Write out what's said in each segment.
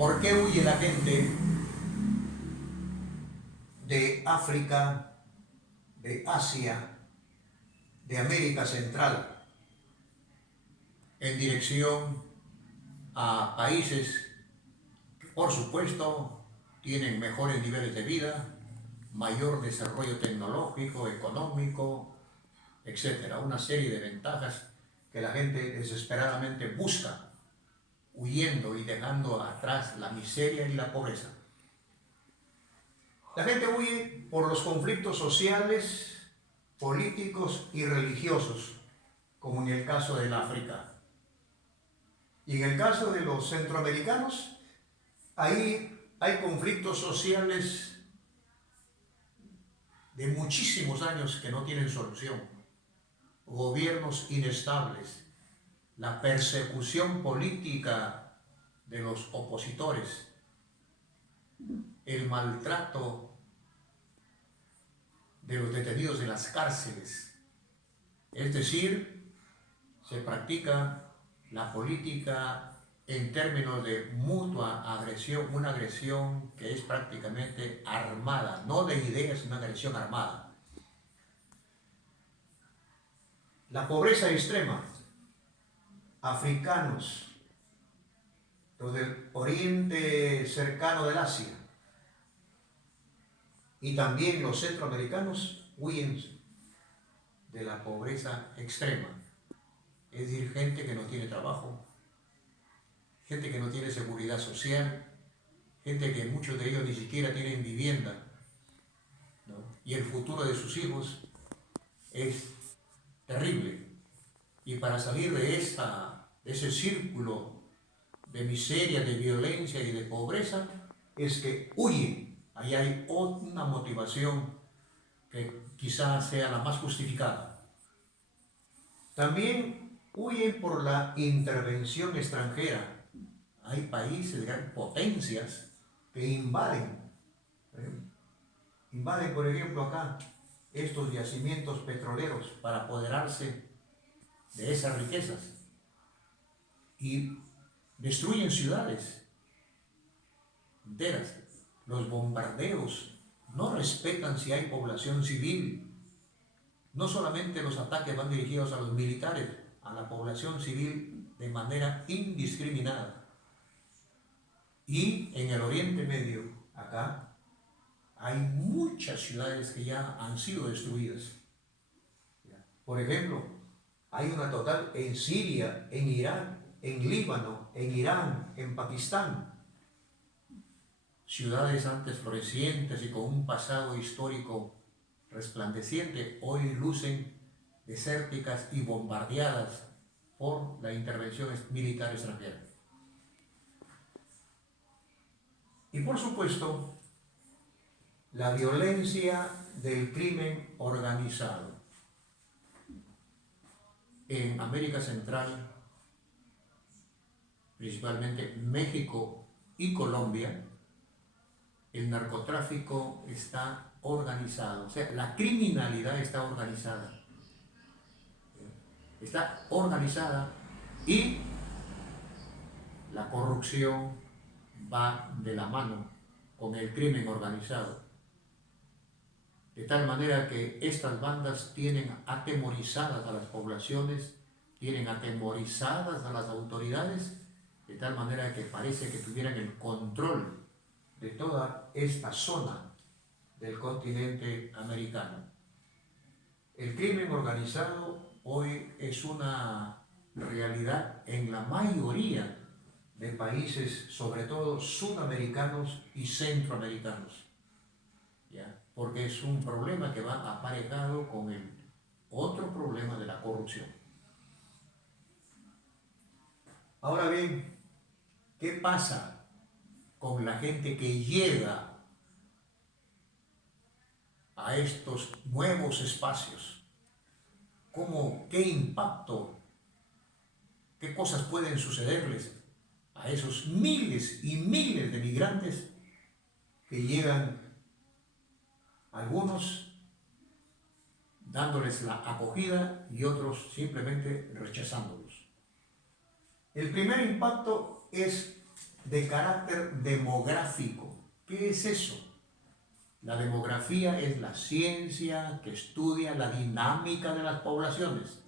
¿Por qué huye la gente de África, de Asia, de América Central, en dirección a países que, por supuesto, tienen mejores niveles de vida, mayor desarrollo tecnológico, económico, etcétera? Una serie de ventajas que la gente desesperadamente busca, huyendo y dejando atrás la miseria y la pobreza. La gente huye por los conflictos sociales, políticos y religiosos, como en el caso del África. Y en el caso de los centroamericanos, ahí hay conflictos sociales de muchísimos años que no tienen solución, gobiernos inestables, la persecución política de los opositores, el maltrato de los detenidos en las cárceles. Es decir, se practica la política en términos de mutua agresión, una agresión que es prácticamente armada, no de ideas, una agresión armada. La pobreza extrema, africanos, los del oriente cercano del Asia, y también los centroamericanos huyen de la pobreza extrema. Es decir, gente que no tiene trabajo, gente que no tiene seguridad social, gente que muchos de ellos ni siquiera tienen vivienda, ¿no? Y el futuro de sus hijos es terrible. Y para salir de ese círculo de miseria, de violencia y de pobreza, es que huyen. Ahí hay una motivación que quizás sea la más justificada. También huyen por la intervención extranjera. Hay países, grandes potencias, que invaden, por ejemplo, acá, estos yacimientos petroleros para apoderarse de esas riquezas y destruyen ciudades enteras. Los bombardeos no respetan si hay población civil. No solamente los ataques van dirigidos a los militares, a la población civil de manera indiscriminada. Y en el Oriente Medio, acá, hay muchas ciudades que ya han sido destruidas. Por ejemplo, hay una total en Siria, en Irak, en Líbano, en Irán, en Pakistán. Ciudades antes florecientes y con un pasado histórico resplandeciente, hoy lucen desérticas y bombardeadas por la intervención militar extranjera. Y por supuesto, la violencia del crimen organizado. En América Central, principalmente México y Colombia, el narcotráfico está organizado, o sea, la criminalidad está organizada. Está organizada y la corrupción va de la mano con el crimen organizado. De tal manera que estas bandas tienen atemorizadas a las poblaciones, tienen atemorizadas a las autoridades, de tal manera que parece que tuvieran el control de toda esta zona del continente americano. El crimen organizado hoy es una realidad en la mayoría de países, sobre todo sudamericanos y centroamericanos, ¿ya? Porque es un problema que va aparejado con el otro problema de la corrupción. Ahora bien, ¿qué pasa con la gente que llega a estos nuevos espacios? ¿Qué impacto, qué cosas pueden sucederles a esos miles y miles de migrantes que llegan, algunos dándoles la acogida y otros simplemente rechazándolos? El primer impacto es de carácter demográfico. ¿Qué es eso? La demografía es la ciencia que estudia la dinámica de las poblaciones.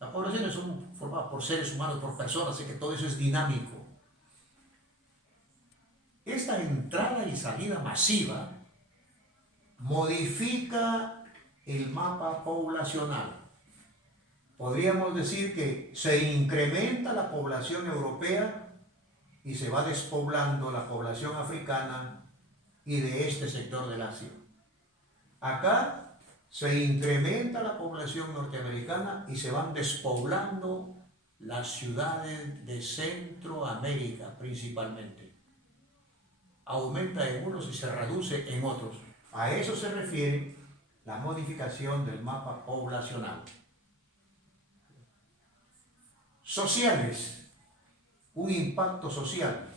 Las poblaciones son formadas por seres humanos, por personas, así que todo eso es dinámico. Esta entrada y salida masiva modifica el mapa poblacional. Podríamos decir que se incrementa la población europea y se va despoblando la población africana y de este sector del Asia. Acá se incrementa la población norteamericana y se van despoblando las ciudades de Centroamérica principalmente. Aumenta en unos y se reduce en otros. A eso se refiere la modificación del mapa poblacional. Sociales, un impacto social,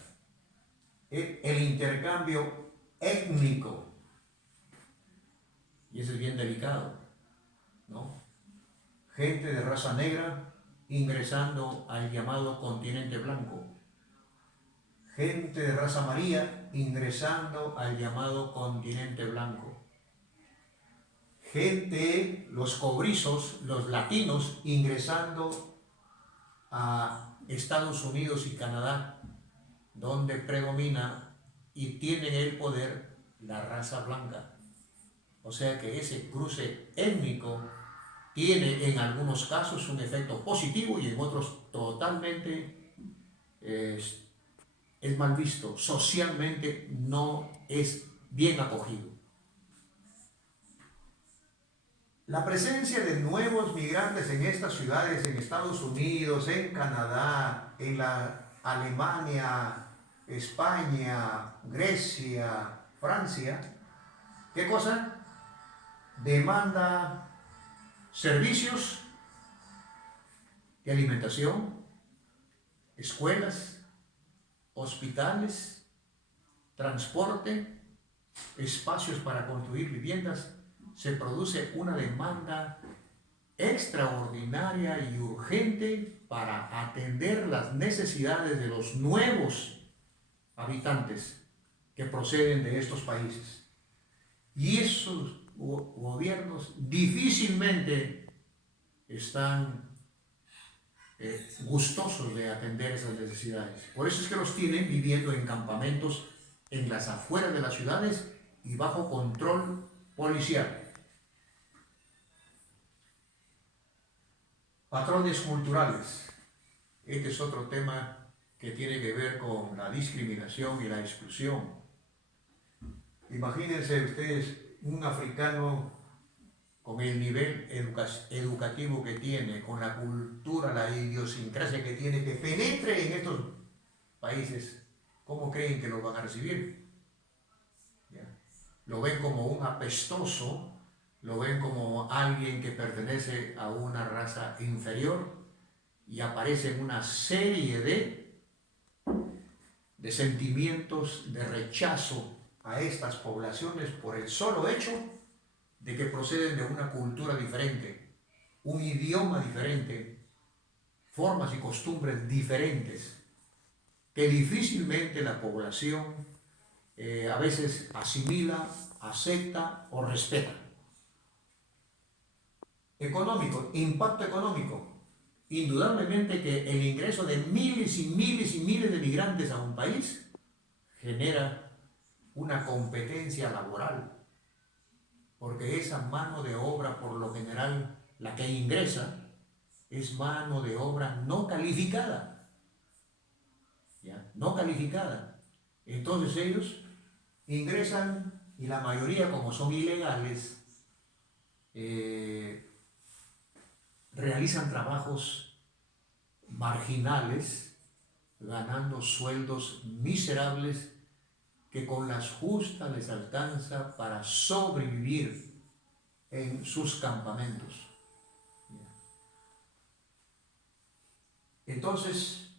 el intercambio étnico, y eso es bien delicado, ¿no? Gente de raza negra ingresando al llamado continente blanco, gente de raza amarilla ingresando al llamado continente blanco, gente, los cobrizos, los latinos ingresando a Estados Unidos y Canadá, donde predomina y tiene el poder la raza blanca. O sea que ese cruce étnico tiene en algunos casos un efecto positivo y en otros totalmente es mal visto, socialmente no es bien acogido. La presencia de nuevos migrantes en estas ciudades, en Estados Unidos, en Canadá, en la Alemania, España, Grecia, Francia, ¿qué cosa? Demanda servicios de alimentación, escuelas, hospitales, transporte, espacios para construir viviendas. Se produce una demanda extraordinaria y urgente para atender las necesidades de los nuevos habitantes que proceden de estos países. Y esos gobiernos difícilmente están gustosos de atender esas necesidades. Por eso es que los tienen viviendo en campamentos en las afueras de las ciudades y bajo control policial. Patrones culturales. Este es otro tema que tiene que ver con la discriminación y la exclusión. Imagínense ustedes un africano con el nivel educativo que tiene, con la cultura, la idiosincrasia que tiene, que penetre en estos países. ¿Cómo creen que lo van a recibir? ¿Ya? Lo ven como un apestoso, lo ven como alguien que pertenece a una raza inferior y aparecen una serie de sentimientos de rechazo a estas poblaciones por el solo hecho de que proceden de una cultura diferente, un idioma diferente, formas y costumbres diferentes, que difícilmente la población a veces asimila, acepta o respeta. Económico, impacto económico. Indudablemente que el ingreso de miles y miles y miles de migrantes a un país genera una competencia laboral, porque esa mano de obra, por lo general, la que ingresa, es mano de obra no calificada. ¿Ya? No calificada. Entonces ellos ingresan y la mayoría, como son ilegales, realizan trabajos marginales, ganando sueldos miserables que con las justas les alcanza para sobrevivir en sus campamentos. Entonces,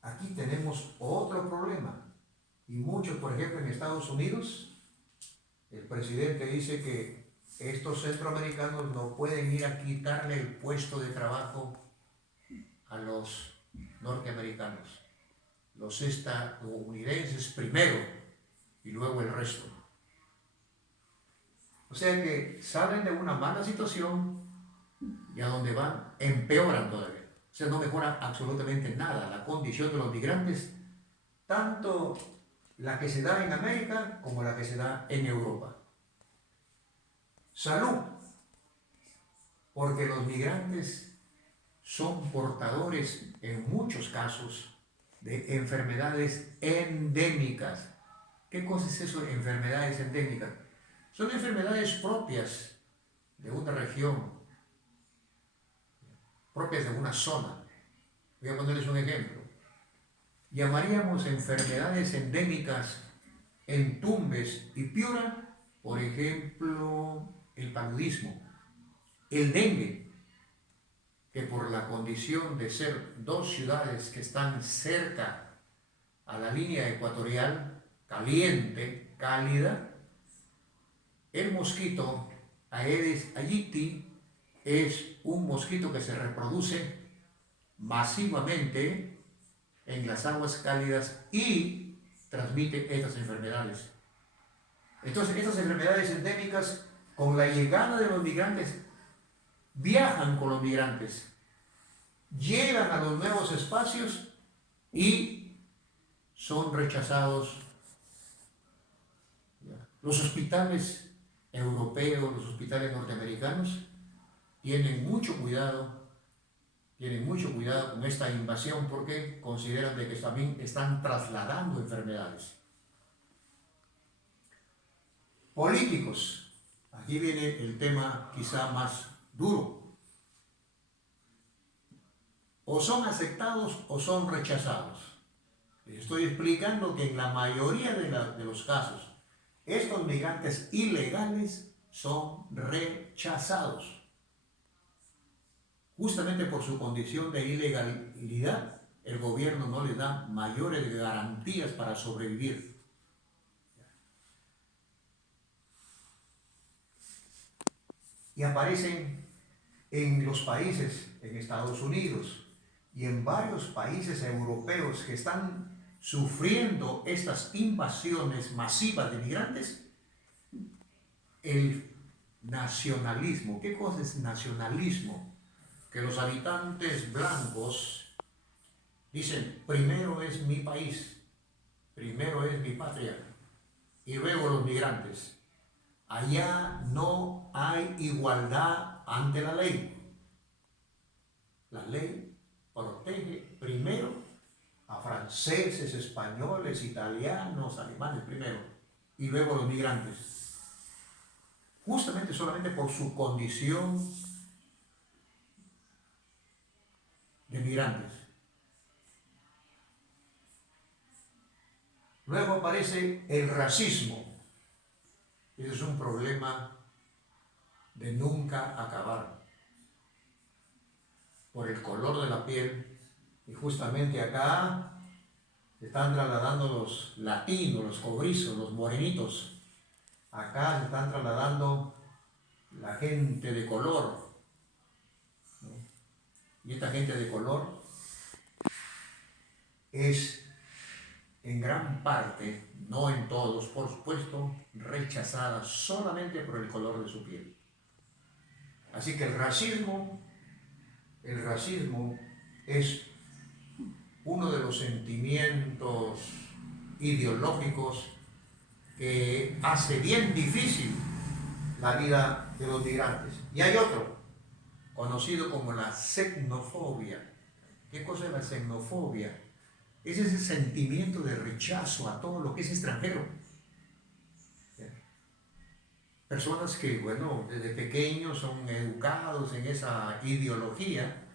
aquí tenemos otro problema. Y muchos, por ejemplo, en Estados Unidos, el presidente dice que estos centroamericanos no pueden ir a quitarle el puesto de trabajo a los norteamericanos. los estadounidenses primero y luego el resto. O sea que salen de una mala situación y a donde van empeoran todavía. O sea, no mejora absolutamente nada la condición de los migrantes, tanto la que se da en América como la que se da en Europa. Salud, porque los migrantes son portadores en muchos casos de enfermedades endémicas. ¿Qué cosa es eso de enfermedades endémicas? Son enfermedades propias de una región, propias de una zona. Voy a ponerles un ejemplo. Llamaríamos enfermedades endémicas en Tumbes y Piura, por ejemplo, el paludismo, el dengue, que por la condición de ser dos ciudades que están cerca a la línea ecuatorial, caliente, cálida, el mosquito Aedes aegypti es un mosquito que se reproduce masivamente en las aguas cálidas y transmite estas enfermedades. Entonces, estas enfermedades endémicas, con la llegada de los migrantes, viajan con los migrantes, llegan a los nuevos espacios y son rechazados. Los hospitales europeos, los hospitales norteamericanos, tienen mucho cuidado con esta invasión porque consideran de que también están trasladando enfermedades. Políticos, aquí viene el tema quizá más duro. O son aceptados o son rechazados. Les estoy explicando que en la mayoría de los casos, estos migrantes ilegales son rechazados. Justamente por su condición de ilegalidad, el gobierno no les da mayores garantías para sobrevivir. Y aparecen en los países, en Estados Unidos y en varios países europeos que están sufriendo estas invasiones masivas de migrantes, el nacionalismo. ¿Qué cosa es nacionalismo? Que los habitantes blancos dicen, primero es mi país, primero es mi patria, y luego los migrantes. Allá no hay igualdad ante la ley. La ley protege primero a franceses, españoles, italianos, alemanes primero, y luego los migrantes. Justamente solamente por su condición de migrantes. Luego aparece el racismo. Ese es un problema de nunca acabar. Por el color de la piel. Y justamente acá se están trasladando los latinos, los cobrizos, los morenitos. Acá se están trasladando la gente de color. Y esta gente de color es en gran parte, no en todos, por supuesto, rechazada solamente por el color de su piel. Así que el racismo es uno de los sentimientos ideológicos que hace bien difícil la vida de los migrantes. Y hay otro, conocido como la xenofobia. ¿Qué cosa es la xenofobia? Es ese sentimiento de rechazo a todo lo que es extranjero. Personas que, bueno, desde pequeños son educados en esa ideología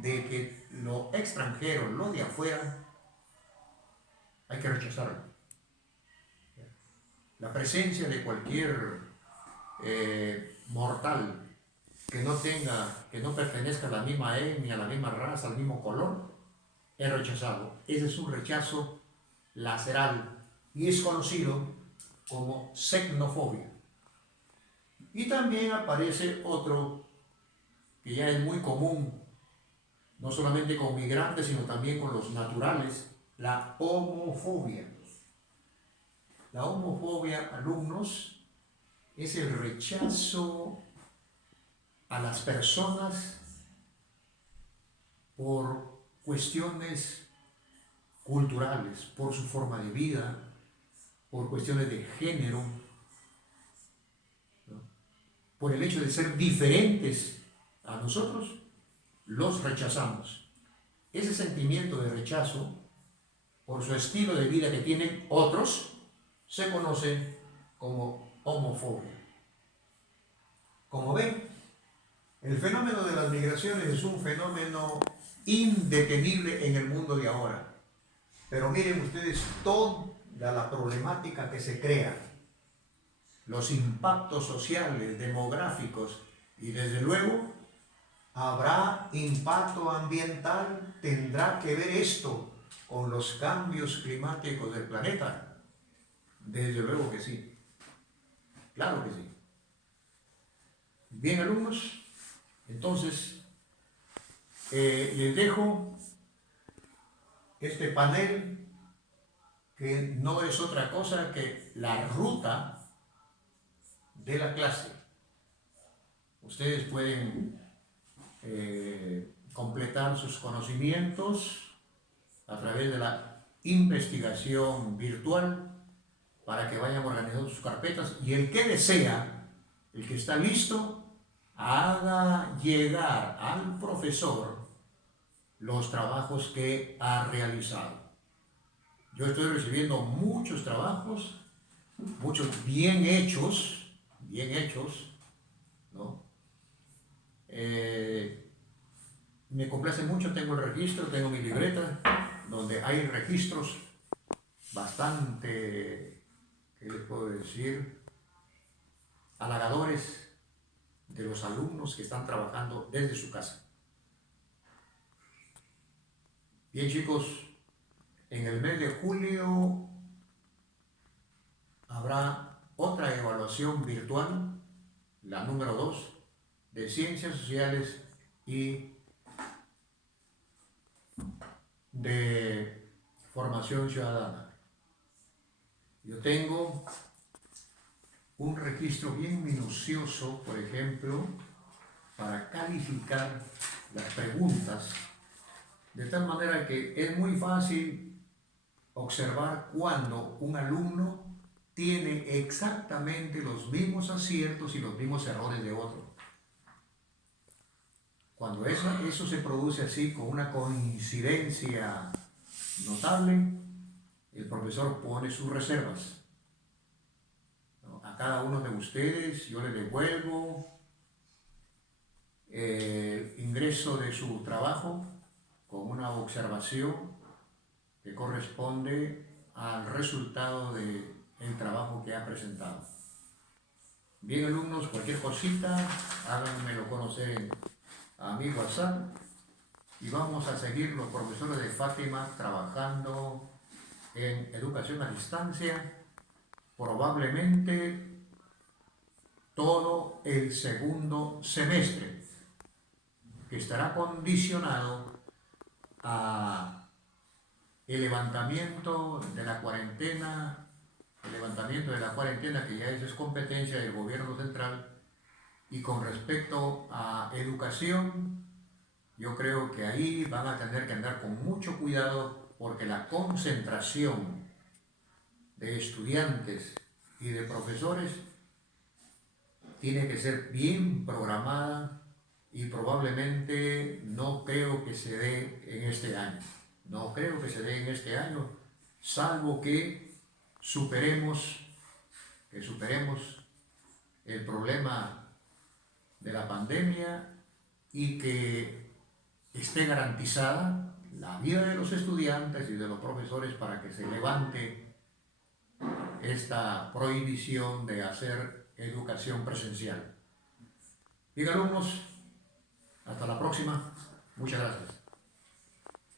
de que lo extranjero, lo de afuera, hay que rechazarlo. La presencia de cualquier mortal que no pertenezca a la misma etnia, a la misma raza, al mismo color, es rechazado. Ese es un rechazo lateral y es conocido como xenofobia. Y también aparece otro que ya es muy común, no solamente con migrantes, sino también con los naturales, la homofobia. La homofobia, alumnos, es el rechazo a las personas por cuestiones culturales, por su forma de vida, por cuestiones de género, ¿no? Por el hecho de ser diferentes a nosotros, los rechazamos. Ese sentimiento de rechazo por su estilo de vida que tienen otros se conoce como homofobia. Como ven, el fenómeno de las migraciones es un fenómeno indetenible en el mundo de ahora. Pero miren ustedes toda la problemática que se crea, los impactos sociales, demográficos, y desde luego habrá impacto ambiental. ¿Tendrá que ver esto con los cambios climáticos del planeta? Desde luego que sí, claro que sí. Bien, alumnos, entonces les dejo este panel que no es otra cosa que la ruta de la clase. Ustedes pueden completar sus conocimientos a través de la investigación virtual para que vayan organizando sus carpetas, y el que desea, el que está listo, haga llegar al profesor los trabajos que ha realizado. Yo estoy recibiendo muchos trabajos, muchos bien hechos, ¿no? Me complace mucho, tengo el registro, tengo mi libreta, donde hay registros bastante, ¿qué les puedo decir?, halagadores de los alumnos que están trabajando desde su casa. Bien, chicos, en el mes de julio habrá otra evaluación virtual, la número 2, de Ciencias Sociales y de Formación Ciudadana. Yo tengo un registro bien minucioso, por ejemplo, para calificar las preguntas, de tal manera que es muy fácil observar cuando un alumno tiene exactamente los mismos aciertos y los mismos errores de otro. Cuando eso se produce así, con una coincidencia notable, el profesor pone sus reservas. A cada uno de ustedes yo le devuelvo el ingreso de su trabajo con una observación que corresponde al resultado del trabajo que ha presentado. Bien, alumnos, cualquier cosita, háganmelo conocer a mi WhatsApp, y vamos a seguir los profesores de Fátima trabajando en educación a distancia, probablemente todo el segundo semestre, que estará condicionado a el levantamiento de la cuarentena, que ya es competencia del gobierno central. Y con respecto a educación, yo creo que ahí van a tener que andar con mucho cuidado, porque la concentración de estudiantes y de profesores tiene que ser bien programada, y probablemente no creo que se dé en este año. No creo que se dé en este año, salvo que superemos el problema de la pandemia y que esté garantizada la vida de los estudiantes y de los profesores para que se levante esta prohibición de hacer educación presencial. Bien, alumnos, hasta la próxima. Muchas gracias.